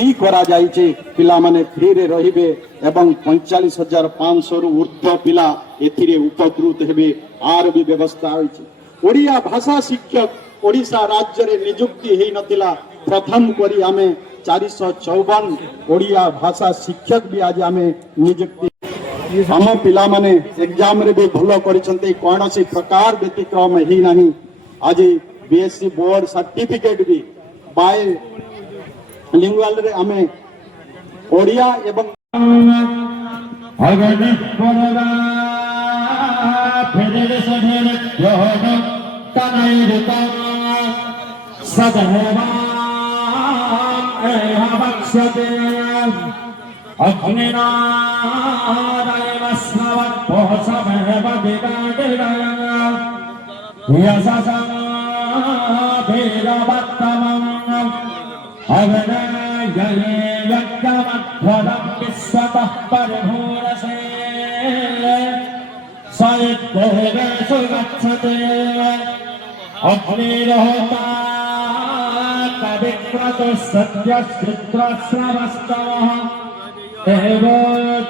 Free करा जाइछे पिला माने फ्री रे रहिबे एवं 45,500 रु ऊर्ध्व पिला एथिरे उपकृत हेबे आर भी व्यवस्था होइछे। ओडिया भाषा शिक्षक ओडिशा राज्य रे नियुक्ति हेई नथिला प्रथम करी आमे 454 ओडिया भाषा शिक्षक भी आज आमे नियुक्ति हम पिला माने एग्जाम रे भी भलो करिसंते कोन से प्रकार व्यतिक्रम हेई नाही। आज बीएससी बोर्ड सर्टिफिकेट भी बाय लिंगुअल रे आमे ओडिया एवं अगणित परदा फेरे सधेर योन तनैरुत सदहेवा एहवक्षते अग्निनारायणस्वत् पोषमेव विदादिरा यशसं भीरवत्तमम् अग्नये यज्ञमध्वरं विश्वतः परिभूरसे स यद्देवेषु गच्छते अग्निरोता कविक्रतुः सत्यश्चित्रश्रवस्तवः देवो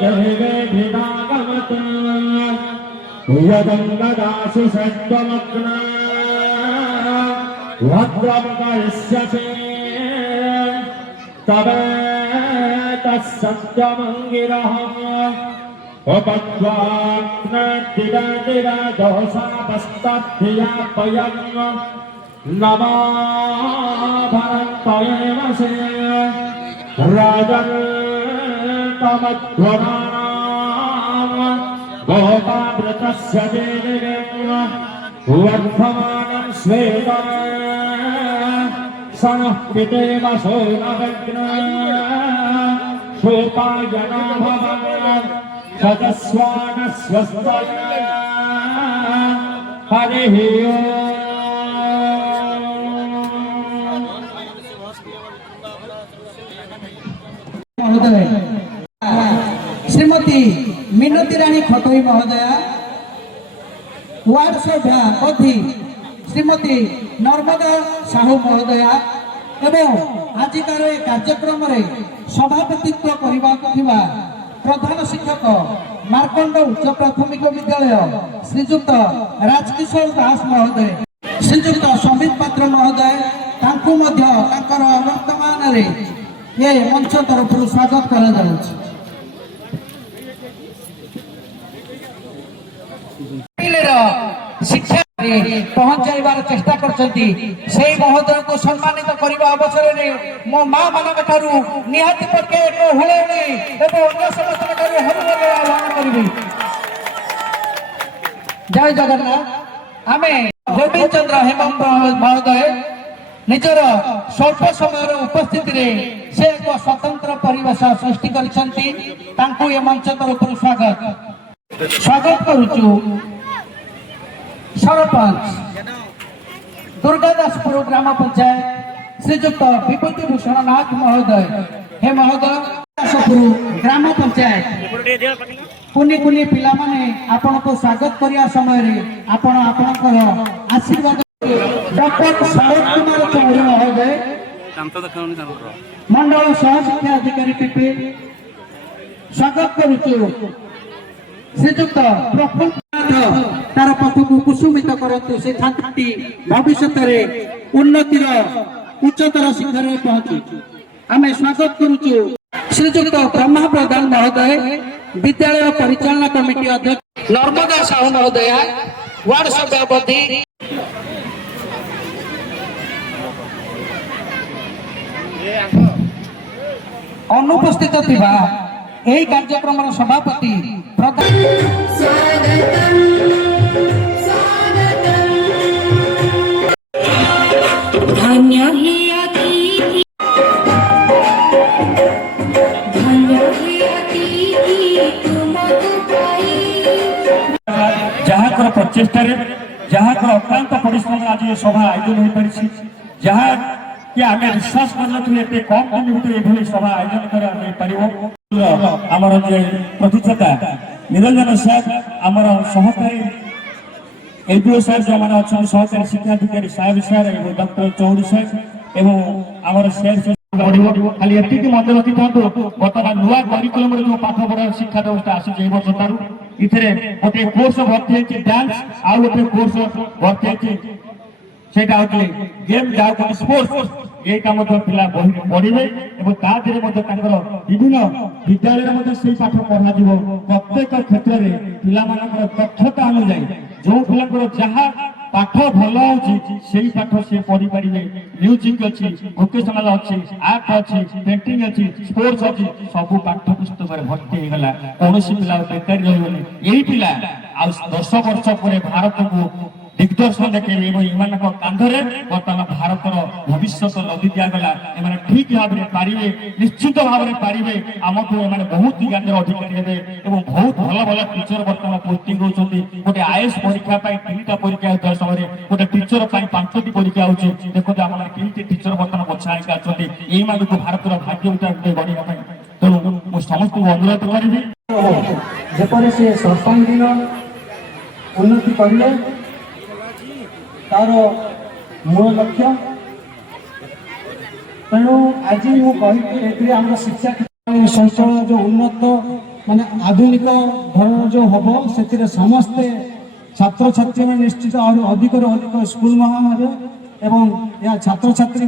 देवेभिरागमत् यदङ्गदासु सत्त्वमग्ना भद्रं करिष्यसे तवे तत्सत्यमङ्गिरः उपद्वाग्नदिरा दोषापस्तद्धियापयन् नमो भरन्तयेव से राजन् तमध्वनानां गोपावृतस्य देवीं वर्धमानं स्वेदा सनः पितेव सोमवग्ना शोपायनो भवन् सदस्वानस्वस्तया हरिः महोदय श्रीमती मिनती रानी खटोई महोदया वार्ड सभ्या अधी श्रीमती नर्मदा साहू महोदया एवं आजिकार कार्यक्रम सभापतित्व करने प्रधान शिक्षक मार्कंड उच्च प्राथमिक विद्यालय श्रीजुक्त राजकिशोर दास महोदय श्रीजुक्त समित पात्र महोदय वर्तमान ये मंच तरफ स्वागत करा शिक्षा पहुंचाइबार चेष्टा करछंती से महोदय को सम्मानित करबा अवसर रे मो मां मानक थारु निहाती पके को हुलेनी एबो अन्य समस्त थारु हरुले आह्वान करबी। जय जगन्नाथ। आमे गोविंद चंद्र हेमम महोदय निजर स्वल्प समय उपस्थिति रे से एक स्वतंत्र परिवेश सृष्टि करछंती तांको ए मंच तरफ स्वागत करूछु। सरपंच दुर्गादासपुर ग्राम पंचायत श्रीजुक्त विभूति भूषण नाथ महोदय हे महोदय दासपुर ग्राम पंचायत कुनी कुनी पिला माने आपण को स्वागत करिया समय रे आपण आपनकर आशीर्वाद डॉक्टर सरोज कुमार चौधरी महोदय मंडल सह शिक्षा अधिकारी पीपी स्वागत करूछु। श्रीजुक्त प्रफुल्ल तार पथ को कुसुमित करतु से छात्री भविष्य उन्नतिर उच्चतर शिखर पहुंचु आमे स्वागत करूछु। श्रीजुक्त ब्रह्मा प्रधान महोदय विद्यालय परिचालना कमिटी अध्यक्ष नर्मदा साहू महोदय वार्ड सभापति अनुपस्थित थिबा एही कार्यक्रम सभापति प्रधान जहाँ प्रचेषा जहाँ अत्यंत परिश्रम आज सभा आयोजन हो पारी जहाँ कि आम विश्वास कर कम दिन भर ये सभा आयोजन करमर प्रतिष्ठा निरंजन साहेब आमर सहकारी एलपीओ साहेब जो मैंने अच्छा सहकारी शिक्षाधिकारी साहेब साहेब डॉक्टर चौधरी साहेब एवं आमर शेयर बढ़िया खाली एतिक मत रखी था बर्तमान नुआ करिकुलम जो पाठ पढ़ा शिक्षा व्यवस्था आसी वर्ष ठार इथे गोटे कोर्स भर्ती है डांस आ गोटे कोर्स भर्ती है सेटा होचे गेम जा को स्पोर्ट्स एटा मत पिला पढ़िबे एवं ता देरे मत तांकर विभिन्न विद्यालय मत से पाठ पढ़ा जीवो प्रत्येक क्षेत्र रे पिला मानकर दक्षता अनुसार जो पिलांकर जहा पाठ भल होची सेही पाठ से पढ़ी परिबे म्यूजिक अछि वोकेशनल अछि आर्ट अछि पेंटिंग अछि स्पोर्ट्स अछि सब पाठ पुस्तक रे भर्ती हे गला कोनोसी पिला बेकार रहबे एही पिला आ 10 वर्ष परे भारत को दिग्दर्शन देखेबे एवं इमानक कांधरे बर्तमान भारतर भविष्य लदी दिगला एमाने ठीक भाव में पारिबे निश्चित भाव में पारिबे आमको एमाने बहुत ज्ञान अधिकारी हेबे एवं बहुत भल भल टीचर बर्तमान पोस्टिंग होचंती गोटे आईएएस परीक्षा पाई 3टा परीक्षा होता समय गोटे टीचर पाई 5टी परीक्षा होची देखो जे हमर किंती टीचर बर्तमान बछाई का छथि एही मानक भारतर भाग्य उठा बढ़िया पाई तेणु मु समस्त को अनुरोध करिबी जेपरि से सर्वांगीन उन्नति करले तार मूल लक्ष्य तेणु आज मुझे आम शिक्षा संचल जो उन्नत माने आधुनिक धरण जो हम से समस्ते छात्र छात्री में निश्चित अधिक अधिक स्कूल महामारी एवं या छात्र छात्री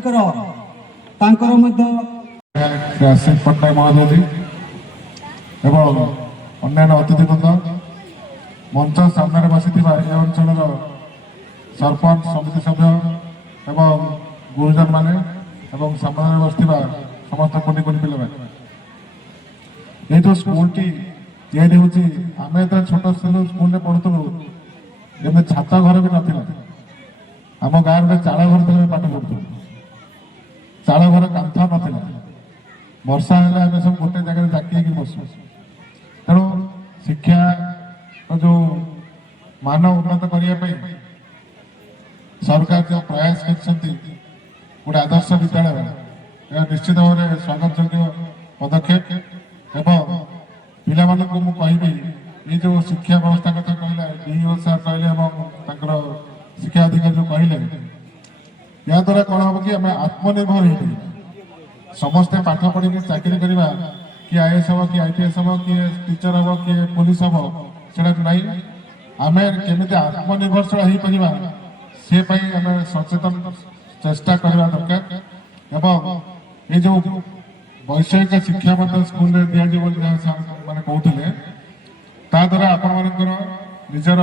पट्टनायक महोदय एवं अन्य अतिथिवृंद मंच सामने बसी अंचल सरपंच समिति सभ्य एवं गुरुजन माने एवं सामने बसथिबा समस्त कोटी कोटी पिला ये जो स्कूल टी तैयारी होची आमे त छोट स्कूल में पढुतलु एमे छाता घर भी नथिला आम गाँव में चाल घर थे पाठ पढ़ुतलु चाल घर कांथा नथिला वर्षा हेले आमे सब गोटे जगह जाकी बसु तेणु शिक्षा जो मान उन्नत करने सरकार जो प्रयास कर गोटे आदर्श विद्यालय यह निश्चित भाव में स्वागत योग्य पदक्षेप एवं पिला मुझे कहबी ये जो शिक्षा व्यवस्था कथा कहला डीओ सार कहले शिक्षा अधिकारी जो कहले या द्वारा कौन हम कि आत्मनिर्भर हो समस्ते पाठ पढ़ी चाकरी करवा कि आईएएस हम कि आईपीएस हम कि टीचर हम कि पुलिस हम से नहीं आम केमी आत्मनिर्भरशील हो पार से आम सचेतन चेष्टा करवा दरकार एवं ये जो वैषयिक शिक्षा स्कूल में दि मैंने कहते द्वारा आपण निजर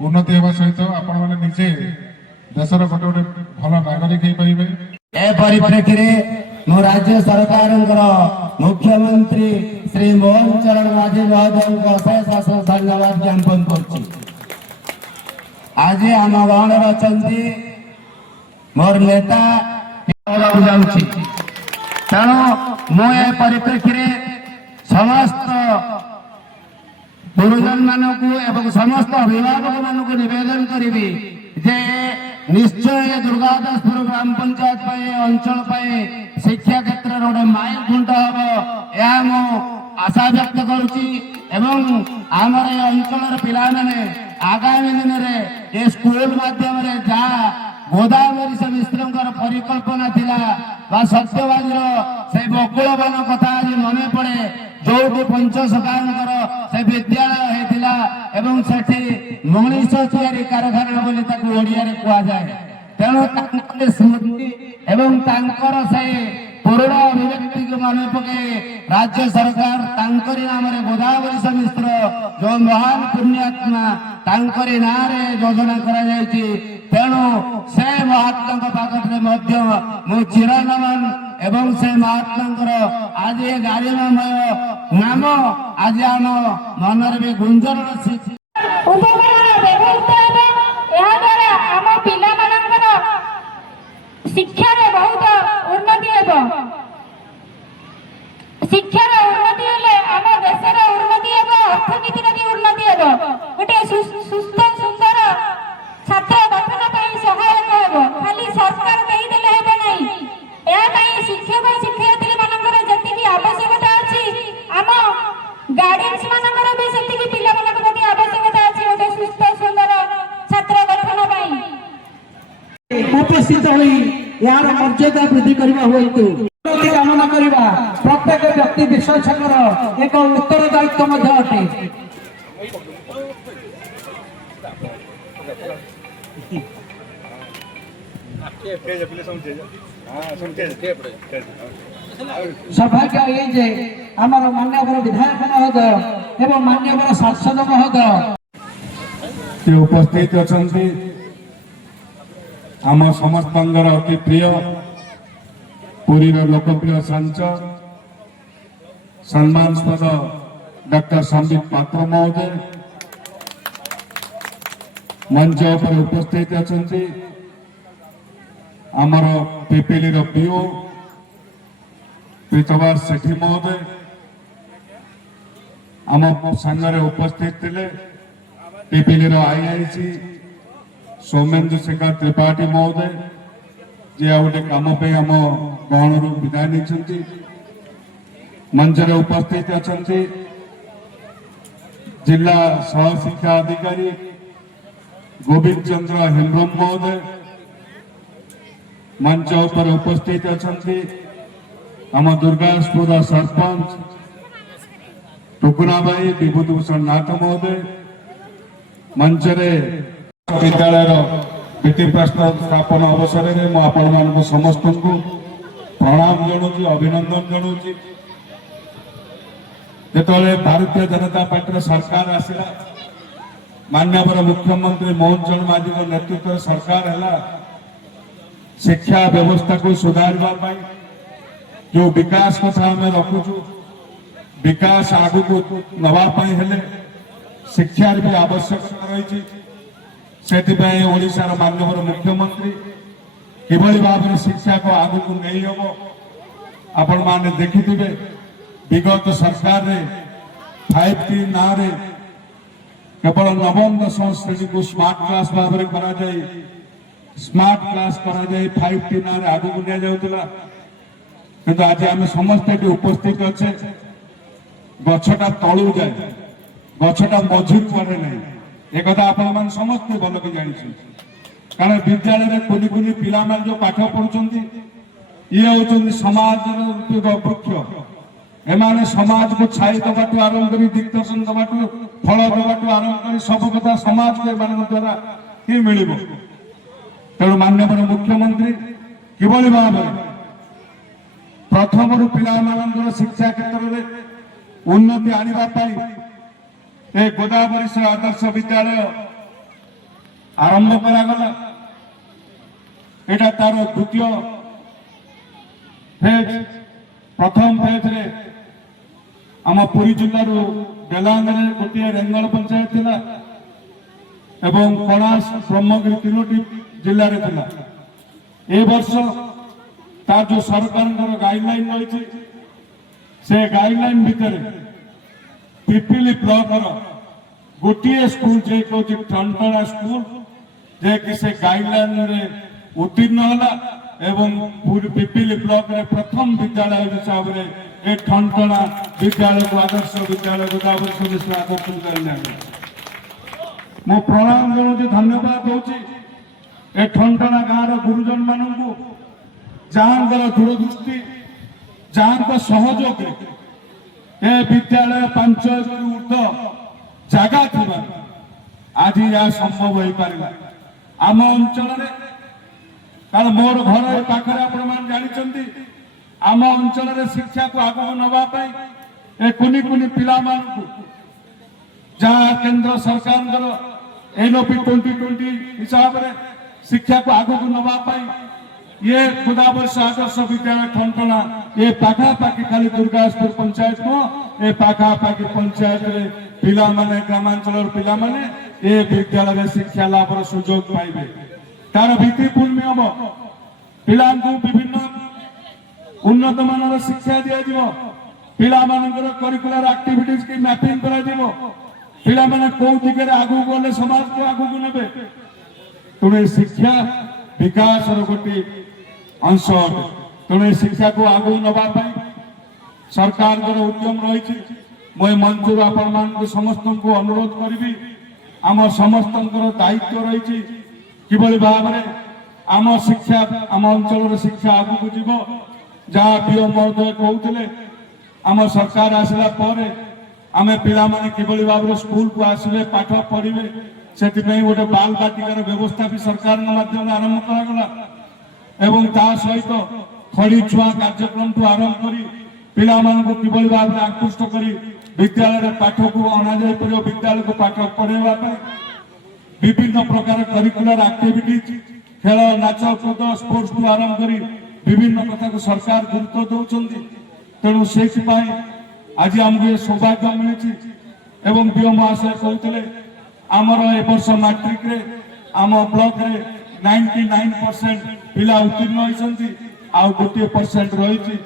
उन्नति होगा सहित आपण मैंने निजे देशर गोटे गोटे भल नागरिक हो पारे। ए परिप्रेक्षी मो राज्य सरकार मुख्यमंत्री श्री मोहन चरण माझी महोदय को अशेष अशेष धन्यवाद ज्ञापन कर आज आम गाँव अच्छा मोर नेता तेणु मुझे परिप्रेक्षी समस्त गुरुजन मानक एवं समस्त अभिभावक मानक निवेदन करी जे निश्चय दुर्गादासपुर ग्राम पंचायत अंचल शिक्षा क्षेत्र में गोटे माइल खुंट हम यह आशा व्यक्त करुच्ची आमर ये अंचल पिला माने आगामी दिन में ये स्कूल माध्यम जहाँ गोदावरी मिश्र परिकल्पना थिला बा सत्यवादी से बकुलवन कथा आज मन पड़े जो पंचसखांकर से विद्यालय होता एवं सेठी मनीष तैयारी कारखाना बोली ओडिया कह जाए तेणु स्मृति एवं से पुराणा अभिव्यक्ति को मन पके राज्य सरकार तांकरी नाम गोदावरी मिश्र जो महान पुण्यात्मा तांकरी ना योजना करा तेणु से महात्मा पाखरे मु चिरनमन एवं से महात्मा आज ये गारिमामय नाम आज आम मनर भी गुंजन शिक्षा बहुत उन्नति शिक्षार उन्नति हेले आम देशर उन्नति अर्थनीतिर भी उन्नति गोटे सुस्थ सुंदर छात्र गठन सहायक हो खाली सरकार देदेले हेबे नहीं या शिक्षक शिक्षयित्री मानकर जति आवश्यकता अच्छी आम गार्डियंस मानकर भी सेतिकी पिला मानक प्रति आवश्यकता अच्छी गोटे सुस्थ सुंदर छात्र गठन उपस्थित होई यार मर्यादा वृद्धि करवा होइतु ପରିଷଦ ସଂଘର ଏକ ଉତ୍ତରଦାୟିତ୍ୱ ମଧ୍ୟ ଅଟେ। सौभाग्य ये जे आमर मान्यवर विधायक महोदय एवं मान्यवर सांसद महोदय उपस्थित अच्छा आम समस्त अति प्रिय पुरी लोकप्रिय सांसद सम्मानस्पद डॉक्टर संबित पात्र महोदय मंच पर उपस्थित अच्छा आमर पिपिली पीओ पीतवार सेठी महोदय आम सांगे उपस्थित थे पिपिली आईआईसी सौमेन्दु शेखर त्रिपाठी महोदय जे आ गोटे कम आम गहण विदाय नहीं मंच उपस्थित अच्छा जिला सहशिक्षा अधिकारी गोविंद चंद्र हेम्ब्रम महोदय मंच पर उपस्थित अच्छा आम दुर्गापुर सरपंच टुकुना भाई विभूतिभूषण नाथ महोदय मंच विद्यालय भित्तिप्रस्तर स्थापन अवसर में मुझे समस्त को प्रणाम जनाऊँ अभिनंदन जनाऊँ जो भारतीय जनता पार्टी सरकार आसला माननीय मुख्यमंत्री मोहन चरण मांझी नेतृत्व सरकार है शिक्षा व्यवस्था को सुधारवा जो विकास कथा आम रखुचु विकास आगु को नवापाई हेले शिक्षार भी आवश्यकता रही से ओडिशार माननीय मुख्यमंत्री किभली भाव में शिक्षा को आगु को नहीं हम आपण माने देखिथिबे विगत सरकार रे 5T ना रे केवल नवम दशम श्रेणी को स्मार्ट क्लास भाव में करा जाए स्मार्ट क्लास करा जाए 5T ना रे आगु को निया जाउतला किंतु आज आम समस्त ये उपस्थित अच्छे गछटा तलू जाए गछटा मझुर पड़े ना एक आपण मान समस्त भल के जानी कारण विद्यालय में कुनि कुनि पिला मान जो पाठ पढ़ुचंती ये होचंती समाज वृक्ष एमाने समाज को छाई दबाटू आरंभ करी दिग्दर्शन दबाटू फल दबाटू आरंभ करी सब कथा समाज को एमान द्वारा ही मिलिबो तेणु माननीय मुख्यमंत्री किभली भाव प्रथम पिला शिक्षा क्षेत्र में उन्नति आने गोदावरी आदर्श विद्यालय आरंभ करागला एटा तार द्वितीय फेज प्रथम फेज रे आम पुरी जिलूर बेलांग गोटे रेंगल पंचायत थिला एवं कणास ब्रह्मगिरी 3टी जिले में थिला ए वर्ष तार जो सरकार गाइडलाइन रही से गाइडलाइन भितर पिपिली ब्लॉक गोटे स्कूल जे कौन ठनटणा स्कूल जे कि से गाइडलाइन रे उत्तीर्ण होला एवं पिपिली ब्लॉक रे प्रथम विद्यालय हिसाब से ए ठनटणा विद्यालय को आदर्श विद्यालय गोदावरी सदस्य आदर्श मो प्रणाम जनाऊँ धन्यवाद दूसरी ए ठनटणा गाँव गुरुजन मानू जहाँ दूरदृष्टि जहाँ सहयोग ए विद्यालय 5 एकड़ ऊर्ध जगह थी आज यह संभव हो पारा आम अंचल कारण मोर घर पाखे आपण जानते आम अंचल शिक्षा को आगे नापी ए कुनि कुनि पिला जहाँ केंद्र सरकार NOP 2020 हिसाब से शिक्षा को आगे नापी ये गोदावरी आदर्श विद्यालय ठनटणा ये पाखापाखि खाली दुर्गापुर पंचायत नुह ए पाखापाखि पंचायत पिला माने ग्रामांचल पिला माने ए विद्यालय शिक्षा लाभर सुजोग पाइबे तार भित्तिभूमि हम पिला विभिन्न उन्नत मानर शिक्षा दिया जीवो पिला मानकर करिकुलर एक्टिविटीज की मैपिंग करा जीवो पिला माने को दिगरे आगु गले समाज को आगु नेबे तुने शिक्षा विकास गोटे अंश तेणु शिक्षा को आगु नापी सरकार उद्यम रही मुझे मंचर आपण समस्त को अनुरोध करी आम समस्त दायित्व रही किभली भाव में आम शिक्षा आम अंचल शिक्षा आगू जीव जहाँ पीओ महोदय कहते आम सरकार आसला पर आम पिलामाने किभली भाव स्कूल को आसबे पाठ पढ़िबे से गोटे बाल बाटिकार व्यवस्था भी सरकार माध्यम आरंभ करागला एवं ता सहित खड़ी छुआ कार्यक्रम ठू आरंभ करी पिलामानकु किभली भाव आकृष्ट करी विद्यालय पाठ को अणा जाय परियो विद्यालय को पाठ पढ़ेवा विभिन्न प्रकार करिकुलर एक्टिविटीज खेल नाच कूद स्पोर्ट्स को आरंभ करी विभिन्न कथा को सरकार गुरुत्व दौरान तेणु से आज आमको सौभाग्य मिली एवं डीओ महाशय कहते आमर ए वर्ष मैट्रिक रे आम ब्लॉक रे 99% पिला उत्तीर्ण होती आ 1% रही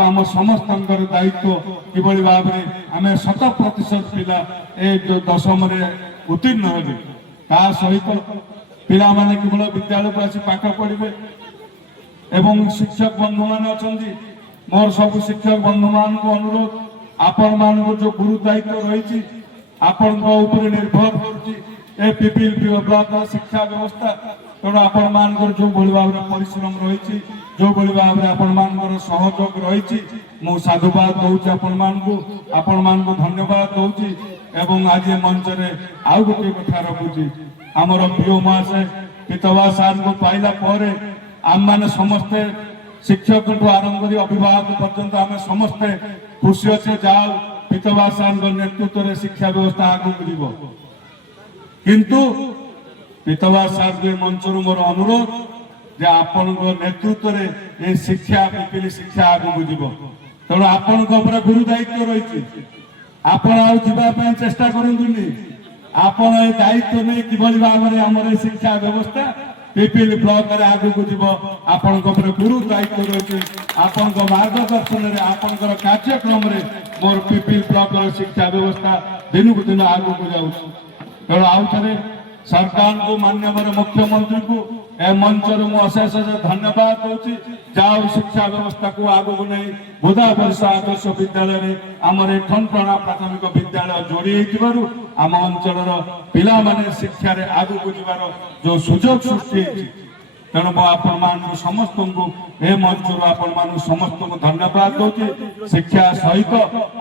आम समस्त दायित्व किभली भाव में आम 100% पिला ए जो दशम उत्तीर्ण होते ता सहित पिला माने केवल विद्यालय को आसी पाठ पढ़िबे एवं शिक्षक बंधु मान अच्छा मोर सब शिक्षक बंधु मान को अनुरोध आपण मान जो गुरु दायित्व रही आपण निर्भर कर पिपिल ब्लॉक शिक्षा व्यवस्था तेणु आपण मान जो भली भाव परिश्रम रही जो भली भाव आपण मान सहयोग रही मु साधुवाद दूची आपण मान को धन्यवाद दूची एवं आज मंच रे आउ गोटे कथा रखुची आमर प्रिय महाशय पितवा सार को पाइला पर आम मैंने समस्ते शिक्षक आरंभ कर अभिभावक पर्यंत आम समस्ते खुशी अच्छे जाओ पितवा सार नेतृत्व में शिक्षा व्यवस्था आगे जीव किंतु पितवा सार के मंच मोर अनुरोध जे आपण नेतृत्व में ये शिक्षा पिपिली शिक्षा आगे जीव तेणु आपण गुरु दायित्व रही आपण आवाई चेष्टा करूनी आपण दायित्व नहीं किभली भाव में आम शिक्षा व्यवस्था पिपिल ब्लॉक रे आगे को जीव आपण गुरु दायित्व रही आपण मार्गदर्शन में आपण कार्यक्रम रे मोर पिपिल ब्लॉक शिक्षा व्यवस्था दिन को दिन आगे को जाऊँ तेणु आउ थे सरकार को माननीय मुख्यमंत्री को ए मंच अशेष धन्यवाद दूसरी जाओ शिक्षा व्यवस्था को आगे को नहीं बुधा वर्ष आदर्श विद्यालय में आमर ठनटणा प्राथमिक विद्यालय जोड़ी आम अंचल पिला माने शिक्षा रे आगे को जीवार जो सुजोग सृष्टि तेणु मुझे समस्त को ए मंच आपण समस्त को धन्यवाद दूसरी शिक्षा सहित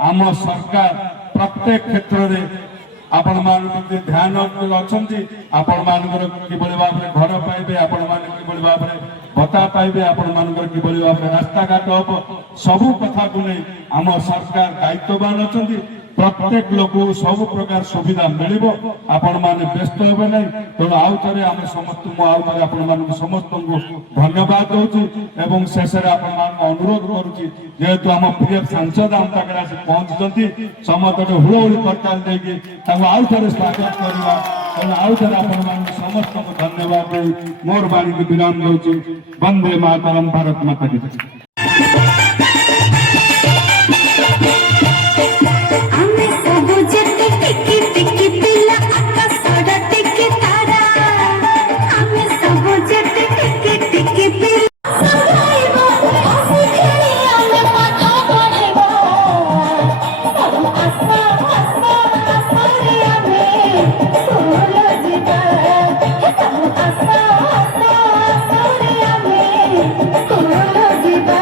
आम सरकार प्रत्येक क्षेत्र में आपण मान ध्यान अच्छा आपण मान किभली भाव में घर पाइबे आपण मान किभली भाव में भत्ता पाइबे आपण मान किभली भाव में रास्ता घाट हम सबू कथा को नहीं आम सरकार दायित्ववान अच्छा प्रत्येक लोक सब प्रकार सुविधा मिल आपण मैंने व्यस्त हे ना तेणु आउ थे आम समस्त मुझे आपण समस्त को धन्यवाद दूसरी एवं शेष अनुरोध करुच्ची जेहेतु आम प्रिय सांसद आम पाखे आसी पहुंची समस्त हुड़हुड़ी करताल देकी आउ थे स्वागत करवा तेणु आउ थे आपण समस्त को धन्यवाद दे मोर बाणी को विराम दूसरी वंदे मातरम भारत माता की जय। Viva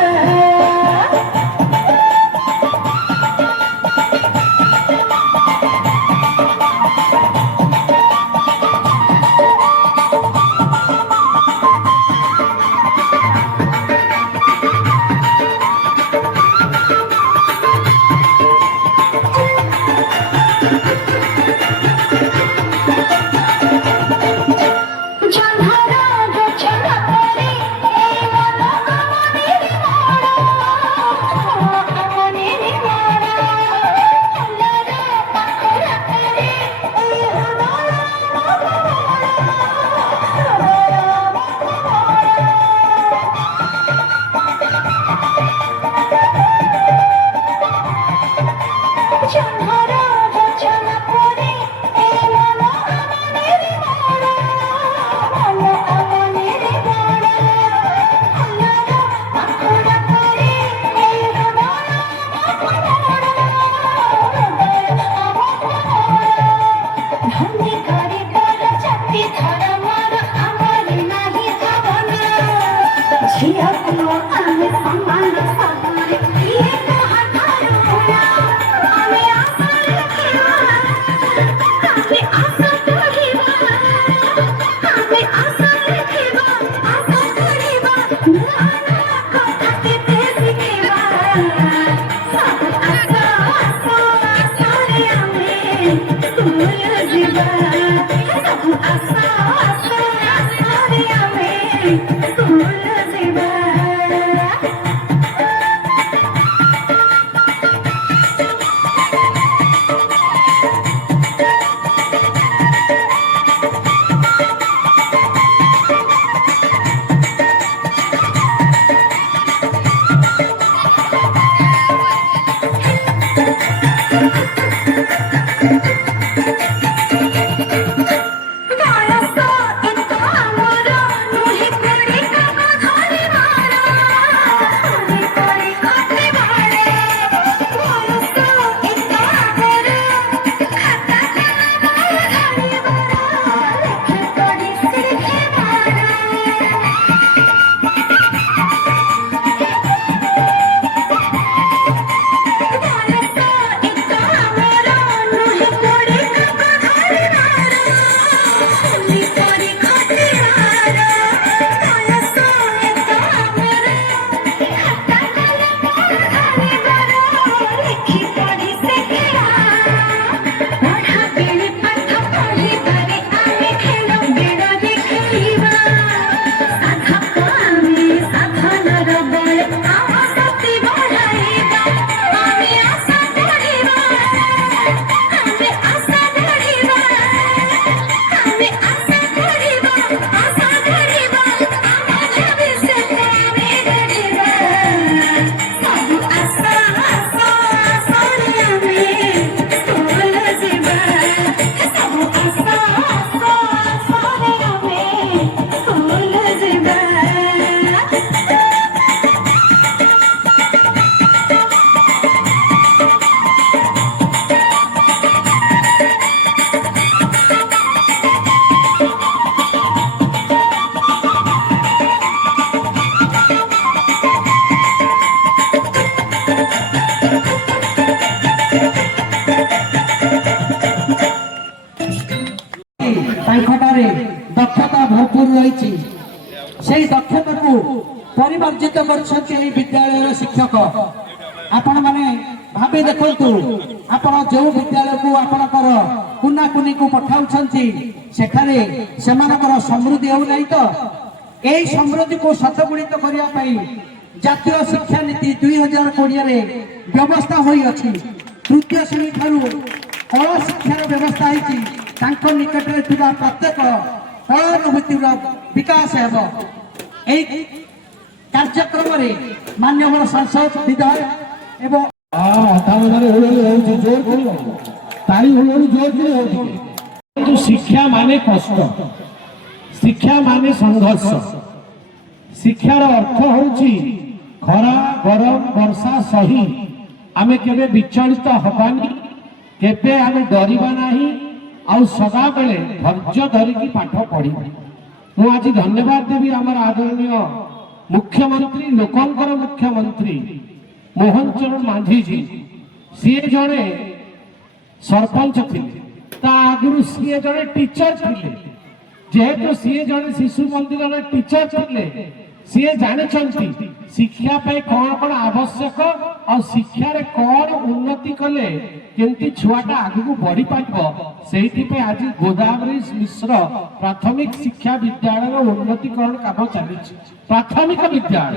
ତାଙ୍କଠାରେ ଦକ୍ଷତା ଭରପୁର ରହିଛି। ସେଇ ଦକ୍ଷତାକୁ ପରିମାର୍ଜିତ କରିଛନ୍ତି ଏହି ବିଦ୍ୟାଳୟର ଶିକ୍ଷକ। ଆପଣମାନେ ଭାବି ଦେଖନ୍ତୁ, ଆପଣ ଯେଉଁ ବିଦ୍ୟାଳୟକୁ ଆପଣଙ୍କର କୁନା କୁନିକୁ ପଠାଉଛନ୍ତି ସେଠାରେ ସେମାନଙ୍କର ସମୃଦ୍ଧି ହେଉନାହିଁ ତ? ଏହି ସମୃଦ୍ଧିକୁ ଶତଗୁଣିତ କରିବା ପାଇଁ ଜାତୀୟ ଶିକ୍ଷାନୀତି 2020ରେ ବ୍ୟବସ୍ଥା ହୋଇଅଛି। ତୃତୀୟ ଶ୍ରେଣୀ ଠାରୁ କଳା ଶିକ୍ଷାର ବ୍ୟବସ୍ଥା ହେଇଛି। ତାଙ୍କ ନିକଟରେ ଥିବା ପ୍ରତ୍ୟେକ କଳାନୁଭୂତିର ବିକାଶ ହେବ। ଏହି କାର୍ଯ୍ୟକ୍ରମରେ ମାନ୍ୟବର ସାଂସଦ ବିଧାୟକ ଏବଂ କିନ୍ତୁ ଶିକ୍ଷା ମାନେ କଷ୍ଟ, ଶିକ୍ଷା ମାନେ ସଂଘର୍ଷ। ଶିକ୍ଷାର ଅର୍ଥ ହେଉଛି ଖରା ଗରମ ବର୍ଷା ସହି ଆମେ କେବେ ବିଚଳିତ ହବାନି, କେବେ ଆମେ ଡରିବା ନାହିଁ, ଆଉ ସଦାବେଳେ ଧୈର୍ଯ୍ୟ ଧରିକି ପାଠ ପଢିବା। ମୁଁ ଆଜି ଧନ୍ୟବାଦ ଦେବି ଆମର ଆଦରଣୀୟ ମୁଖ୍ୟମନ୍ତ୍ରୀ, ଲୋକଙ୍କର ମୁଖ୍ୟମନ୍ତ୍ରୀ ମୋହନ ଚରଣ ମାଝୀଜୀ। ସିଏ ଜଣେ ସରପଞ୍ଚ ଥିଲେ, ତା ଆଗରୁ ସିଏ ଜଣେ ଟିଚର ଥିଲେ। ଯେହେତୁ ସିଏ ଜଣେ ଶିଶୁ ମନ୍ଦିରର ଟିଚର ଥିଲେ, ସିଏ ଜାଣିଛନ୍ତି ଶିକ୍ଷା ପାଇଁ କଣ କଣ ଆବଶ୍ୟକ ଆଉ ଶିକ୍ଷାରେ କଣ ଉନ୍ନତି କଲେ କେମିତି ଛୁଆଟା ଆଗକୁ ବଢି ପାରିବ। ସେଇଥିପାଇଁ ଆଜି ଗୋଦାବରୀ ମିଶ୍ର ପ୍ରାଥମିକ ଶିକ୍ଷା ବିଦ୍ୟାଳୟର ଉନ୍ନତିକରଣ କାମ ଚାଲିଛି। ପ୍ରାଥମିକ ବିଦ୍ୟାଳୟ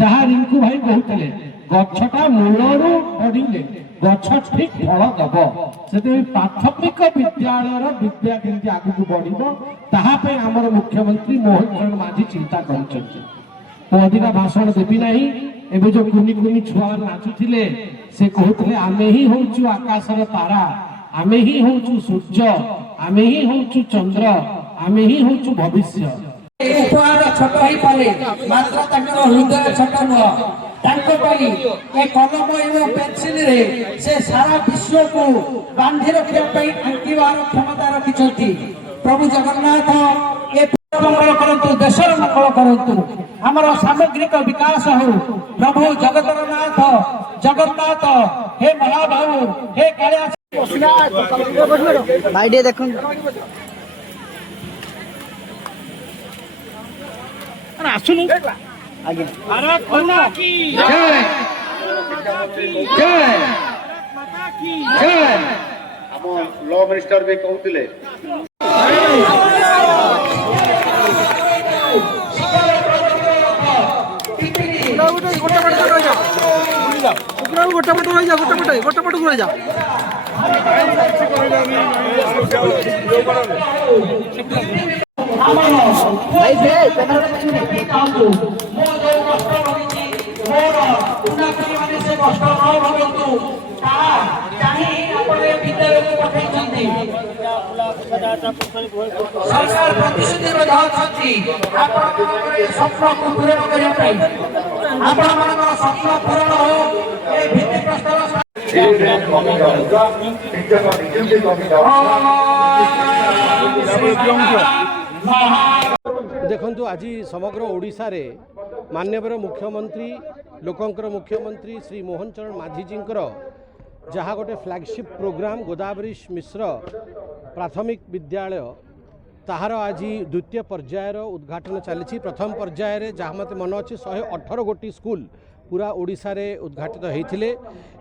ଯାହା ରିଙ୍କୁ ଭାଇ କହୁଥିଲେ, ଗଛଟା ମୂଳରୁ ବଢିଲେ ଗଛ ଠିକ ଫଳ ଦବ। ସେଥିପାଇଁ ପ୍ରାଥମିକ ବିଦ୍ୟାଳୟର ବିଦ୍ୟା କେମିତି ଆଗକୁ ବଢିବ ତାହା ପାଇଁ ଆମର ମୁଖ୍ୟମନ୍ତ୍ରୀ ମୋହନ ଚରଣ ମାଝୀ ଚିନ୍ତା କରିଛନ୍ତି। ମୁଁ ଅଧିକା ଭାଷଣ ଦେବି ନାହିଁ। ଏବେ ଯୋଉ କୁନି କୁନି ଛୁଆ ନାଚୁଥିଲେ, ସେ କହୁଥିଲେ ଆମେ ହିଁ ହଉଛୁ ଆକାଶର ତାରା, ଆମେ ହିଁ ହଉଛୁ ସୂର୍ଯ୍ୟ, ଆମେ ହିଁ ହଉଛୁ ଚନ୍ଦ୍ର, ଆମେ ହିଁ ହଉଛୁ ଭବିଷ୍ୟ। ଉପହାର ଛୋଟ ହେଇପାରେ, ମାତ୍ର ତାଙ୍କର ହୃଦୟ ଛୋଟ ନୁହଁ। ତାଙ୍କ ପାଇଁ ଏ କଲମ ଏବଂ ପେନ୍ସିଲରେ ସେ ସାରା ବିଶ୍ୱକୁ ବାନ୍ଧି ରଖିବା ପାଇଁ ଆଙ୍କିବାର କ୍ଷମତା ରଖିଛନ୍ତି। ପ୍ରଭୁ ଜଗନ୍ନାଥ ଏ ମଙ୍ଗଳ କରନ୍ତୁ, ଦେଶର ମଙ୍ଗଳ କରନ୍ତୁ, ଆମର ସାମଗ୍ରିକ ବିକାଶ ହଉ। ପ୍ରଭୁ ଜଗତରନାଥ ଜଗନ୍ନାଥ ହେ ମହାବାହୁ ହେ କାଳିଆ ଭାଇ ଟିକେ ଦେଖନ୍ତୁ ଆସୁନୁ। ଆଜ୍ଞା। ଭାରତ ମାତା କି ଜୟ। ଜୟ ଜୟ ଆମ ଲ ମିନିଷ୍ଟର ବି କହୁଥିଲେ सरकार प्रतिश्रुति स्वप्न को पूरण करने स्वप्न पूरण हो देखंतु आज समग्र ओडिशा रे माननीय मुख्यमंत्री लोकंकर मुख्यमंत्री श्री मोहन चरण माझी जी जहाँ गोटे फ्लैगशिप प्रोग्राम गोदावरी मिश्र प्राथमिक विद्यालय ताहार आज द्वितीय पर्यायर उद्घाटन चली। प्रथम पर्यायर जहाँ मत मन अच्छे 118 गोटी स्कूल पूरा ओडिशा रे उद्घाटित होते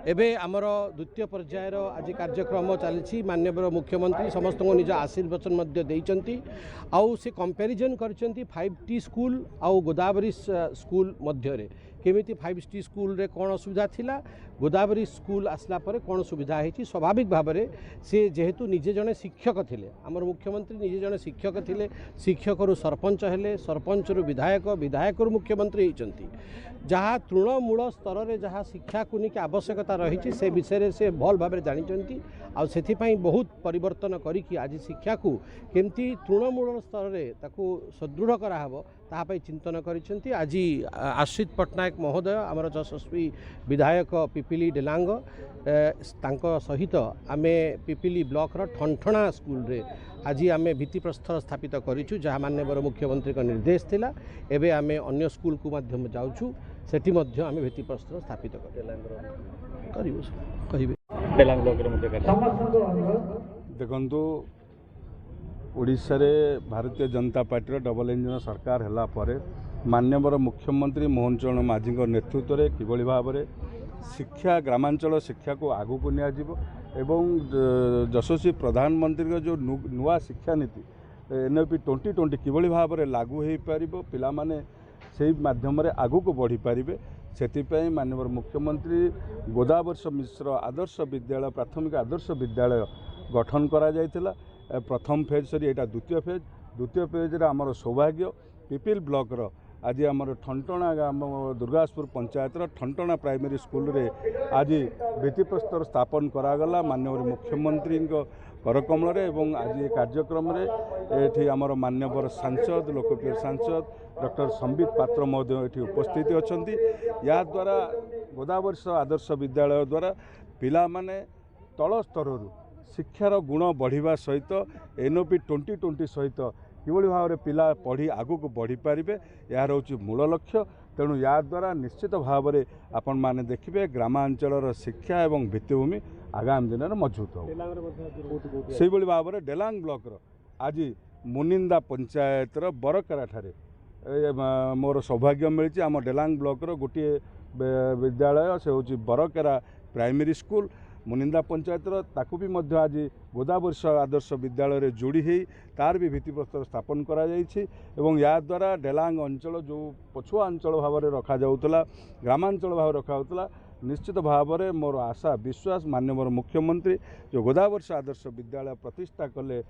एवं आमर द्वितीय पर्यायर आज कार्यक्रम चली। माननीय मुख्यमंत्री समस्त को निज आशीर्वचन देइचंती आउ से कंपैरिजन करचंती 5T स्कूल आउ गोदावरी स्कूल मध्य केमिति 5T स्कूल रे कौन असुविधा थिला गोदावरी स्कूल आसला परे कौन सुविधा है। स्वाभाविक भाव में से जेहेतु निजे जड़े शिक्षक थिले आमर मुख्यमंत्री निजे जड़े शिक्षक थिले शिक्षक रु सरपंच हेले सरपंच रु विधायक विधायक रु मुख्यमंत्री होइचंती जहाँ तृणमूल स्तर में जहाँ शिक्षा को लेकिन आवश्यकता रही से विषय से भल भाव जानी आउ बहुत परिवर्तन करी आज शिक्षा को केमती तृणमूल स्तर में ताकू सुदृढ़ कराहब तापाई चिंतन करिसेंती। आज आश्रित पट्टनायक महोदय आमर यशस्वी विधायक पिपिली डेलांग तांको सहित आमे पिपिली ब्लॉक ठनठणा स्कूल रे आज आमे भित्तिप्रस्तर स्थापित करिछु जहाँ माननीय मुख्यमंत्री का निर्देश थिला। एबे आमे अन्य स्कूल को माध्यम जाउछु सेठी मध्य आमे भित्तिप्रस्तर स्थापित करिबु कहिबे डेलांग ब्लॉक रे मध्य देखंतु ओडिशा रे Bharatiya Janata party double engine सरकार हैला परे माननीय मुख्यमंत्री मोहन चरण माझी नेतृत्व में किभली भाव में शिक्षा ग्रामांचल शिक्षा को आगू को नियाजिबो एवं यशस्वी प्रधानमंत्री का जो नुआ शिक्षा नीति NEP 2020 किभली भाव में लागू हो पारिबो पिला माने से माध्यम रे आगू को बढ़ी पारिबे सेतिपई माननीय मुख्यमंत्री गोदावरी मिश्र आदर्श विद्यालय प्राथमिक आदर्श विद्यालय गठन करा जायतिला। प्रथम फेज सरी एटा द्वितीय फेज रे आमर सौभाग्य पिपिल ब्लॉक रो आज आमर ठनठणा गाम दुर्गासपुर पंचायत ठनठणा प्राइमरी स्कूल रे आज भित्तिप्रस्तर स्थापन करागला माननीय मुख्यमंत्री करकमल रे एवं आज कार्यक्रम रे एठी आमर माननीय सांसद लोकप्रिय सांसद डॉक्टर संबित पात्र महोदय एठी उपस्थित अछंती। या द्वारा गोदावरी आदर्श विद्यालय द्वारा पिला माने तल स्तर शिक्षार गुण बढ़िया सहित NEP 2020 सहित किभली भाव में पिला पढ़ी आगू को बढ़ी पारे यार हूँ मूल लक्ष्य। तेणु या द्वारा निश्चित भाव में आपण माने देखिए ग्रामांचल शिक्षा एवं भित्तिभूमि आगामी दिन में मजबूत हो से भाव में डेलांग ब्लॉक आज मुनिंदा पंचायत बरकरा ठारे मोर सौभाग्य मिली आम डेलांग ब्लॉक गोटे विद्यालय से हूँ बरकरा प्राइमरी स्कूल मुनिंदा पंचायत ताकू भी मध्य आज गोदावरी आदर्श विद्यालय रे जोड़ी है तार भी भित्तिप्रस्तर स्थापन करा जायछि एवं या द्वारा डेलांग अंचल जो पछुआ अंचल भाव में रखा जाउतला ग्रामांचल भाव रखा होतला निश्चित भाव में मोर आशा विश्वास माननीय मुख्यमंत्री जो गोदावरी आदर्श विद्यालय प्रतिष्ठा कले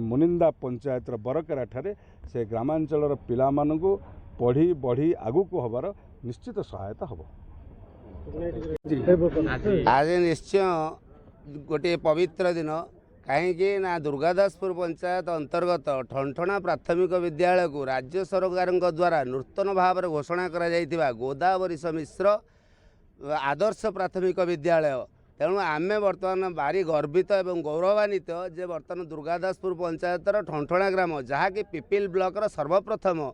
मुनिंदा पंचायत बरकरा ठारे से ग्रामांचल पिला मानकु पढ़ी बढ़ी आगू को हबार निश्चित सहायता हबो। आज निश्चय गोटे पवित्र दिन कहीं ना दुर्गादासपुर पंचायत अंतर्गत ठनठणा प्राथमिक विद्यालय को राज्य सरकार द्वारा नूतन भाव में घोषणा करा गोदावरी मिश्र आदर्श प्राथमिक विद्यालय तेणु आमे बर्तमान भारी गर्वित एवं गौरवान्वित जे बर्तमान दुर्गादासपुर पंचायत ठनठणा ग्राम जहाँकि पिपिल ब्लॉक सर्वप्रथम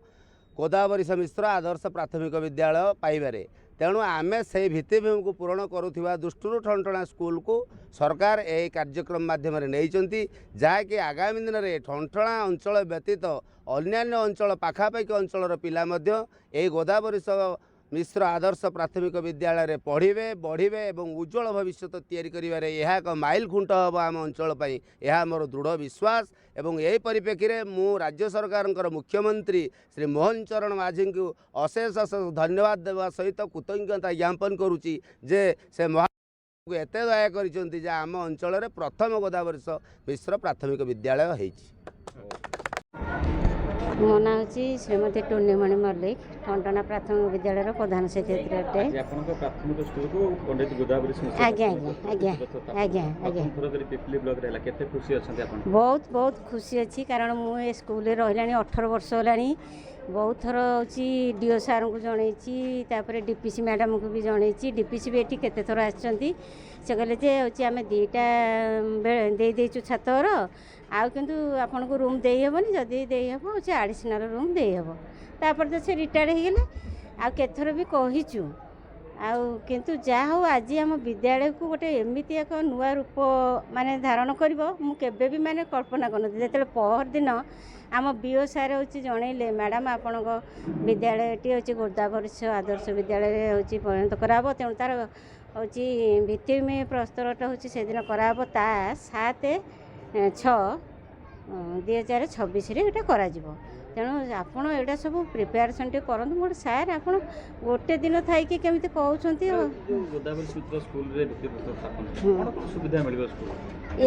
गोदावरी मिश्र आदर्श प्राथमिक विद्यालय पाइबारे तेणु आमे से भित्तिभूमि को पूरण करुवा दृष्टि ठनठणा स्कूल को सरकार यह कार्यक्रम माध्यम नहीं जहाँकि आगामी दिन में ठनठणा अंचल व्यतीत अन्यान्य अंचल पाखापाखि अंचल पिला गोदावरी मिश्र आदर्श प्राथमिक विद्यालय पढ़े बढ़े और उज्जवल भविष्य तैयारी करिवारे यह एक माइल खुंट हम आम अंचल यह मोर दृढ़ विश्वास एवं यही परिप्रेक्षी में मु राज्य सरकार मुख्यमंत्री श्री मोहन चरण माझी को अशेष अशेष धन्यवाद देवा सहित कृतज्ञता ज्ञापन करुच्ची जे से एत दया कर आम अंचल प्रथम गोदावरी मिश्र प्राथमिक विद्यालय होईछि। मो ना हूँ श्रीमती टुन्नीमणि मल्लिक टंटना प्राथमिक विद्यालय प्रधान सेक्रेटरी अटे। प्राथमिक स्कूल को पंडित गोदावरी आज्ञा आज्ञा आज्ञा आज्ञा पिपली ब्लॉक रे केते खुशी अछंती आपण? बहुत बहुत खुशी अच्छी कारण मुझे स्कूल रही 18 वर्ष होलानी बहुत थर हूँ डीओ सार को जनई डीपीसी मैडम को भी जनई डीपीसी भी ये केते थर आछंती से कहले जे हूँ आम दीटा दे देचु छातर आउ किंतु आपन को रूम दे हेबनी जदी दे हेबो हूँ एडिशनल रूम दे हेबो तापर तो से रिटायर्ड हो गले आ केथर भी कहिचु आउ किंतु जा हो आज आम विद्यालय को गोटे एमती एक नुआ रूप माने धारण करिवो मु केबे भी माने कल्पना करनथि जेतेले पहर दिन आम बीओ सार हूँ जनइले मैडम आपण विद्यालयटी हूँ गोदावरी आदर्श विद्यालय हूँ परिणत कराब तेणु तार हूँ भित्तिभूमि प्रस्तरटा हूँ से दिन कराब ता 7/6/2026 ये करा तेणु आपण एटा सब प्रिपेरेसन टे करंतु मोर सार आपण गोटे दिन थाई कि केमिति कहउछंती गोदावरी सूत्र स्कूल रे भित्ति स्थापन कोन सुविधा मिलबो स्कूल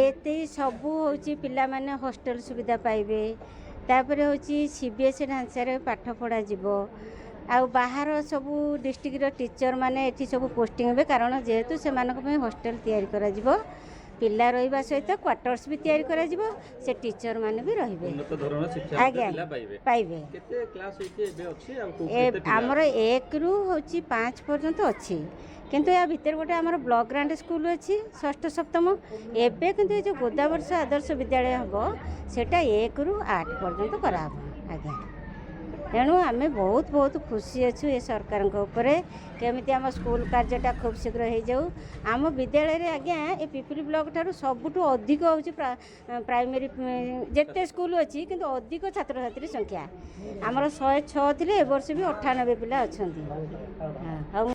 एते सब होची पिला माने हॉस्टल सुविधा पाइबे तापर होची सीबीएसई ढांचा रे पाठ पढ़ा जिवो आ बाहर सब डिस्ट्रिक्ट टीचर माने एठी सब पोस्टिंग हेबे कारण जेहेतु से मानक पे हॉस्टल तैयारी करा जिवो पिला रहिबा सहित क्वार्टर्स भी तैयारी करा जिवो से टीचर माने भी रहिबे उन्नत धरण शिक्षा पिला पाइबे केते क्लास होती एबे अछि आ केते पिला हमर 1 रु होची 5 पर्यंत अछि किंतु या भीतर गोटे आमर ब्लॉक ग्रांट स्कूल अच्छी षष्ठ सप्तम एबे किंतु जो गोदावरी आदर्श विद्यालय हम सेटा 1 रु 8 पर्यंत करा आज्ञा तेणु आम बहुत बहुत खुशी अच्छु ये सरकार केमिति आम स्कूल कार्यटा खूब शीघ्र हो जाऊ आम विद्यालय आज्ञा ये पिपली ब्लॉक ठारू सबुठु अधिक हूँ प्राइमरी जिते स्कूल अच्छी किंतु अधिक छात्र छात्री संख्या आमर 106 थिले ए वर्ष भी 98 पिला अच्छा।